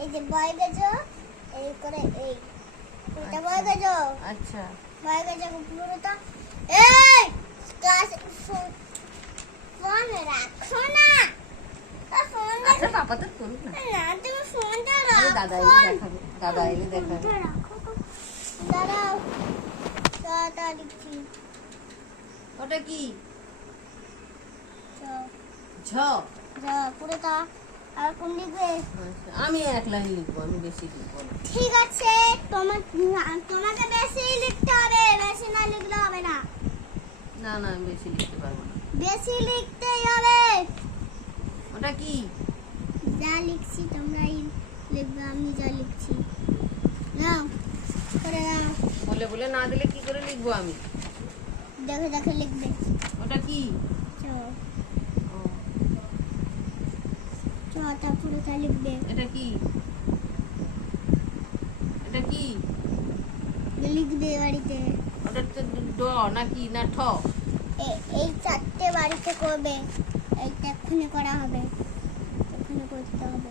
এই যে বয় গেছো এই করে এই এটা বয় গেছো। আচ্ছা বয় গেছো পুরোটা। এই ক্লাস ফোন রাখো না। ফোন আচ্ছা পাপা তো করুক না। না তুমি ফোনটা আরে রাখো। দাদা এলে দেখাবে, দাদা এলে দেখাবে। ফোনটা রাখো। দাঁড়াও দাদা লিখছি। ওটা কি? চ ঝ। যা পুরোটা আর কোন লিখবে? আচ্ছা, আমি এক লাইন লিখবো, আমি বেশি লিখবো না। ঠিক আছে তোমাকে বেশি লিখতে হবে, বেশি না লিখলে হবে না। না না আমি বেশি লিখতে পারবো না। বেশি লিখতেই হবে। ওটা কি? যা লিখছি তোমরাই লিখবে, আমি যা লিখছি। নাও করে নাও। বলে বলে না দিলে কি করে লিখবো আমি? দেখে দেখে লিখবে। ওটা কি? চ ও, চটা পুরোটা লিখবে। এটা কি? এটা কি? লিখবে বাড়িতে। ওটা তো ড নাকি না ঠ? এই চারটে বাড়িতে করবে। এইটা এক্ষুনি করা হবে, এক্ষুনি করতে হবে।